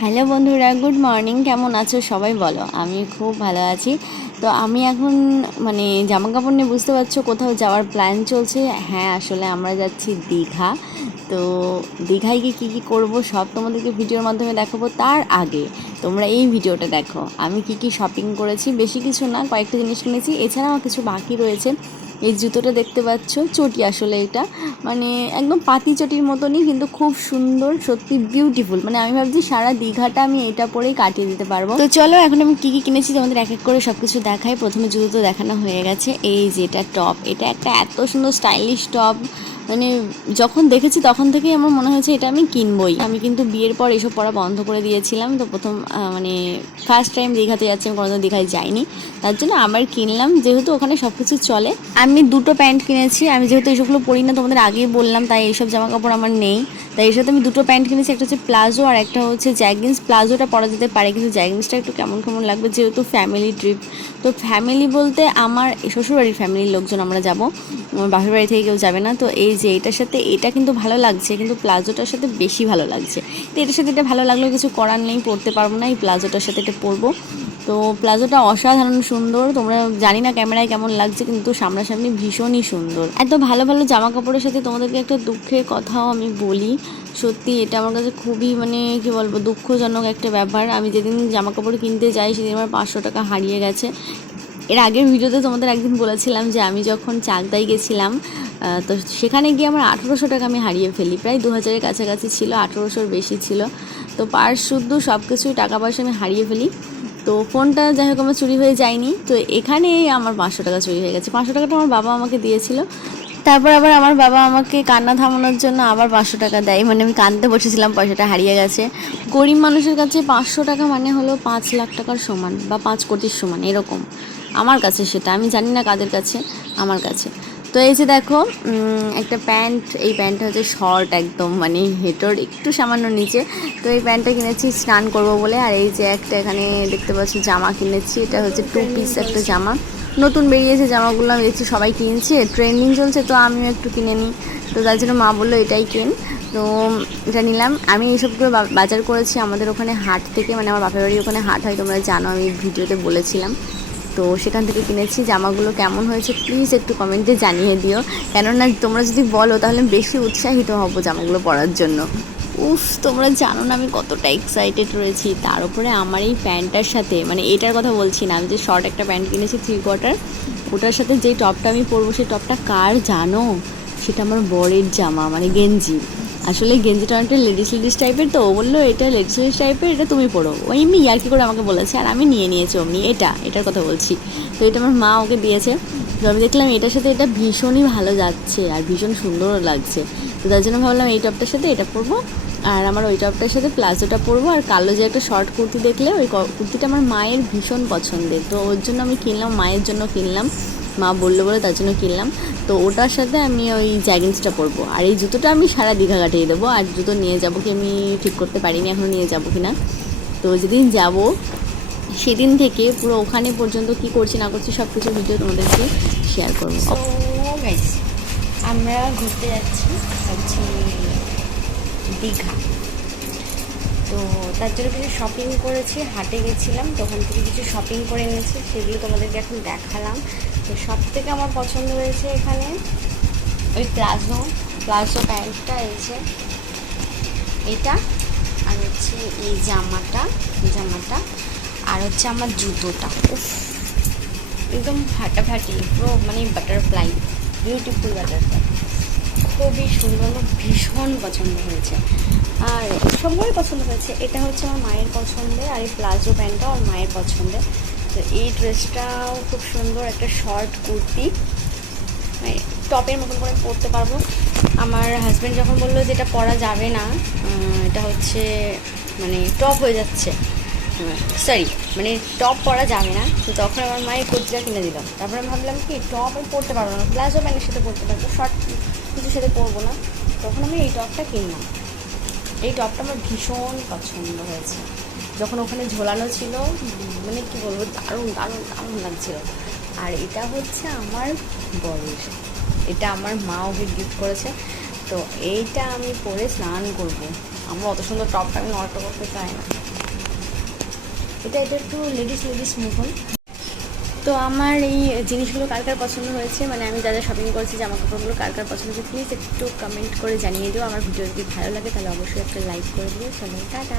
Hello বন্ধুরা, good morning. কেমন আছো সবাই? বলো। আমি খুব ভালো আছি। তো আমি এখন জামা কাপড় নিয়ে বুঝতে পারছো কোথাও যাওয়ার প্ল্যান চলছে। হ্যাঁ, আসলে আমরা যাচ্ছি দীঘা। তো দীঘায় গিয়ে কী কী করবো সব তোমাদেরকে ভিডিওর মাধ্যমে দেখাবো। তার আগে তোমরা এই ভিডিওটা দেখো আমি কি কি শপিং করেছি। বেশি কিছু না, কয়েকটা জিনিস কিনেছি, এছাড়াও কিছু বাকি রয়েছে। এই জুতোটা দেখতে পাচ্ছ, চটি আসলে এটা একদম পাতি চটির মতনই, কিন্তু খুব সুন্দর, সত্যি বিউটিফুল। আমি ভাবছি সারা দীঘাটা আমি এটা পরেই কাটিয়ে দিতে পারবো। তো চলো এখন আমি কি কি কিনেছি তোমাদের এক এক করে সব কিছু দেখাই। প্রথমে জুতো তো দেখানো হয়ে গেছে। এই যে এটা টপ, এটা একটা এত সুন্দর স্টাইলিশ টপ, যখন দেখেছি তখন থেকেই আমার মনে হয়েছে এটা আমি কিনবই। আমি কিন্তু বিয়ের পর এসব পরা বন্ধ করে দিয়েছিলাম। তো প্রথম ফার্স্ট টাইম দীঘাতে যাচ্ছি, আমি কোনোদিন দীঘায় যাইনি, তার জন্য আবার কিনলাম, যেহেতু ওখানে সব কিছু চলে। আমি দুটো প্যান্ট কিনেছি। আমি যেহেতু এইসবগুলো পরি না, তোমাদের আগেই বললাম, তাই এইসব জামা কাপড় আমার নেই। তাই এর সাথে আমি দুটো প্যান্ট কিনেছি, একটা হচ্ছে প্লাজো আর একটা হচ্ছে জ্যাগিন্স। প্লাজোটা পরা যেতে পারে, কিন্তু জ্যাগিন্সটা একটু কেমন কেমন লাগবে, যেহেতু ফ্যামিলি ট্রিপ। তো ফ্যামিলি বলতে আমার শ্বশুরবাড়ির ফ্যামিলির লোকজন আমরা যাব, আমার বাপের বাড়ি থেকে কেউ যাবে না। তো এই যে এটার সাথে এটা কিন্তু ভালো লাগছে, কিন্তু প্লাজোটার সাথে বেশি ভালো লাগছে। তো এটার সাথে এটা ভালো লাগলেও কিছু করার নেই, পরতে পারবো না, এই প্লাজোটার সাথে এটা পরবো। তো প্লাজোটা অসাধারণ সুন্দর। তোমরা জানি না ক্যামেরায় কেমন লাগছে, কিন্তু সামনাসামনি ভীষণই সুন্দর। এত ভালো ভালো জামা কাপড়ের সাথে তোমাদেরকে একটা দুঃখের কথাও আমি বলি। সত্যি এটা আমার কাছে খুবই কি বলবো, দুঃখজনক একটা ব্যাপার। আমি যেদিন জামা কাপড় কিনতে যাই সেদিন আমার 500 টাকা হারিয়ে গেছে। এর আগের ভিডিওতে তোমাদের একদিন বলেছিলাম যে আমি যখন চাকদায় গেছিলাম, তো সেখানে গিয়ে আমার 1800 টাকা আমি হারিয়ে ফেলি। প্রায় 2000-এর কাছাকাছি ছিল, 1800-র বেশি ছিল। তো পার্স শুদ্ধ সব কিছুই, টাকা পয়সা আমি হারিয়ে ফেলি। তো ফোনটা যাই হোক আমার চুরি হয়ে যায়নি। তো এখানে আমার 500 টাকা চুরি হয়ে গেছে। 500 টাকাটা আমার বাবা আমাকে দিয়েছিল। তারপর আবার আমার বাবা আমাকে কান্না থামানোর জন্য আবার 500 টাকা দেয়। আমি কাঁদতে বসেছিলাম, পয়সাটা হারিয়ে গেছে। গরিব মানুষের কাছে 500 টাকা হলো 5 লাখ টাকার সমান, বা 5 কোটির সমান এরকম আমার কাছে। সেটা আমি জানি না কাদের কাছে, আমার কাছে। তো এই যে দেখো, একটা প্যান্ট, এই প্যান্টটা হচ্ছে শর্ট একদম, হেঁটোর একটু সামান্য নিচে। তো এই প্যান্টটা কিনেছি স্নান করব বলে। আর এই যে একটা এখানে দেখতে পাচ্ছি জামা কিনেছি, এটা হচ্ছে 2 পিস একটা জামা। নতুন বেরিয়েছে জামাগুলো, আমি দেখছি সবাই কিনছে, ট্রেন্ডিং চলছে, তো আমিও একটু কিনে নিই। তো তার জন্য মা বললো এটাই কেন। তো এটা নিলাম। আমি এইসবগুলো বাজার করেছি আমাদের ওখানে হাট থেকে, আমার বাপের বাড়ির ওখানে হাট হয়, তোমরা জানো, আমি ভিডিওতে বলেছিলাম। তো সেখান থেকে কিনেছি। জামাগুলো কেমন হয়েছে প্লিজ একটু কমেন্টে জানিয়ে দিও, কেননা তোমরা যদি বলো তাহলে বেশি উৎসাহিত হব জামাগুলো পরার জন্য। উফ, তোমরা জানো না আমি কতটা এক্সাইটেড রয়েছি। তার উপরে আমার এই প্যান্টটার সাথে, এটার কথা বলছি না, আমি যে শর্ট একটা প্যান্ট কিনেছি 3/4, ওটার সাথে যেই টপটা আমি পরবো সেই টপটা কার জানো? সেটা আমার বরের জামা, গেঞ্জি। আসলে গেঞ্জিটা অনেকটা লেডিস টাইপের, তো ও বললো এটা লেডিস টাইপের, এটা তুমি পরো। ও এমনি ইয়ার্কি করে আমাকে বলেছে, আর আমি নিয়ে নিয়েছি অমনি। এটার কথা বলছি। তো এটা আমার মা ওকে দিয়েছে। তো আমি দেখলাম এটার সাথে এটা ভীষণই ভালো যাচ্ছে, আর ভীষণ সুন্দরও লাগছে। তো তার জন্য ভাবলাম এই টপটার সাথে এটা পরবো, আর আমার ওই টপটার সাথে প্লাজোটা পরবো। আর কালো যে একটা শর্ট কুর্তি দেখলে, ওই কুর্তিটা আমার মায়ের ভীষণ পছন্দের, তো ওর জন্য আমি কিনলাম, মায়ের জন্য কিনলাম, মা বললো বলে তার জন্য কিনলাম। তো ওটার সাথে আমি ওই জ্যাগিন্সটা পরবো, আর এই জুতোটা আমি সারা দীঘা কাটিয়ে দেবো। আর জুতো নিয়ে যাবো কি আমি ঠিক করতে পারিনি এখনও, নিয়ে যাবো কি না। তো যেদিন যাব সেদিন থেকে পুরো ওখানে পর্যন্ত কি করছি না করছি সব কিছু ভিডিও তোমাদেরকে শেয়ার করবো। আমরা ঘুরতে যাচ্ছি হচ্ছে দীঘা। তো তার জন্য কিছু শপিং করেছি, হাটে গেছিলাম, তখন থেকে কিছু শপিং করে এনেছি, সেগুলো তোমাদেরকে এখন দেখালাম। তো সব থেকে আমার পছন্দ হয়েছে এখানে ওই প্লাজো প্যান্টটা, এই যে এটা, আর হচ্ছে এই জামাটা, আর হচ্ছে আমার জুতোটা। উফ, একদম ফাটাফাটি, পুরো বাটারফ্লাই, বিউটিফুল বাটারফ্লাই, খুবই সুন্দর, আমার ভীষণ পছন্দ হয়েছে। আর সবাই পছন্দ হয়েছে। এটা হচ্ছে আমার মায়ের পছন্দের, আর এই প্লাজো প্যান্টটাও আমার মায়ের পছন্দের। তো এই ড্রেসটাও খুব সুন্দর, একটা শর্ট কুর্তি, টপের মতন করে পরতে পারবো। আমার হাজব্যান্ড যখন বললো যে এটা পরা যাবে না, এটা হচ্ছে টপ হয়ে যাচ্ছে, সরি টপ পরা যাবে না, তো তখন আমার মায়ের কুর্তিটা কিনে দিলাম। তারপরে আমি ভাবলাম কি টপ আমি পরতে পারবো না, প্লাজো প্যান্টের সাথে পরতে পারবো, শর্ট কিছুর সাথে পরবো না, তখন আমি এই টপটা কিনলাম। এই টপটা আমার ভীষণ পছন্দ হয়েছে, যখন ওখানে ঝোলানো ছিল, কি বলবো, দারুণ দারুণ দারুণ লাগছিল। আর এটা হচ্ছে আমার বরের, এটা আমার মা ওকে গিফট করেছে। তো এইটা আমি পরে স্নান করব, আমরা অত সুন্দর টপটা আমি নষ্ট করতে চাই না। এটা একটু লেডিস মুভল। তো আমার এই জিনিসগুলো কার কার পছন্দ হয়েছে, মানে আমি যা যা শপিং করেছি জামা কাপড়গুলো কার কার পছন্দ হয়েছে প্লিজ একটু কমেন্ট করে জানিয়ে দিও। আমার ভিডিও যদি ভালো লাগে তাহলে অবশ্যই একটা লাইক করে দিও। চলো টাটা।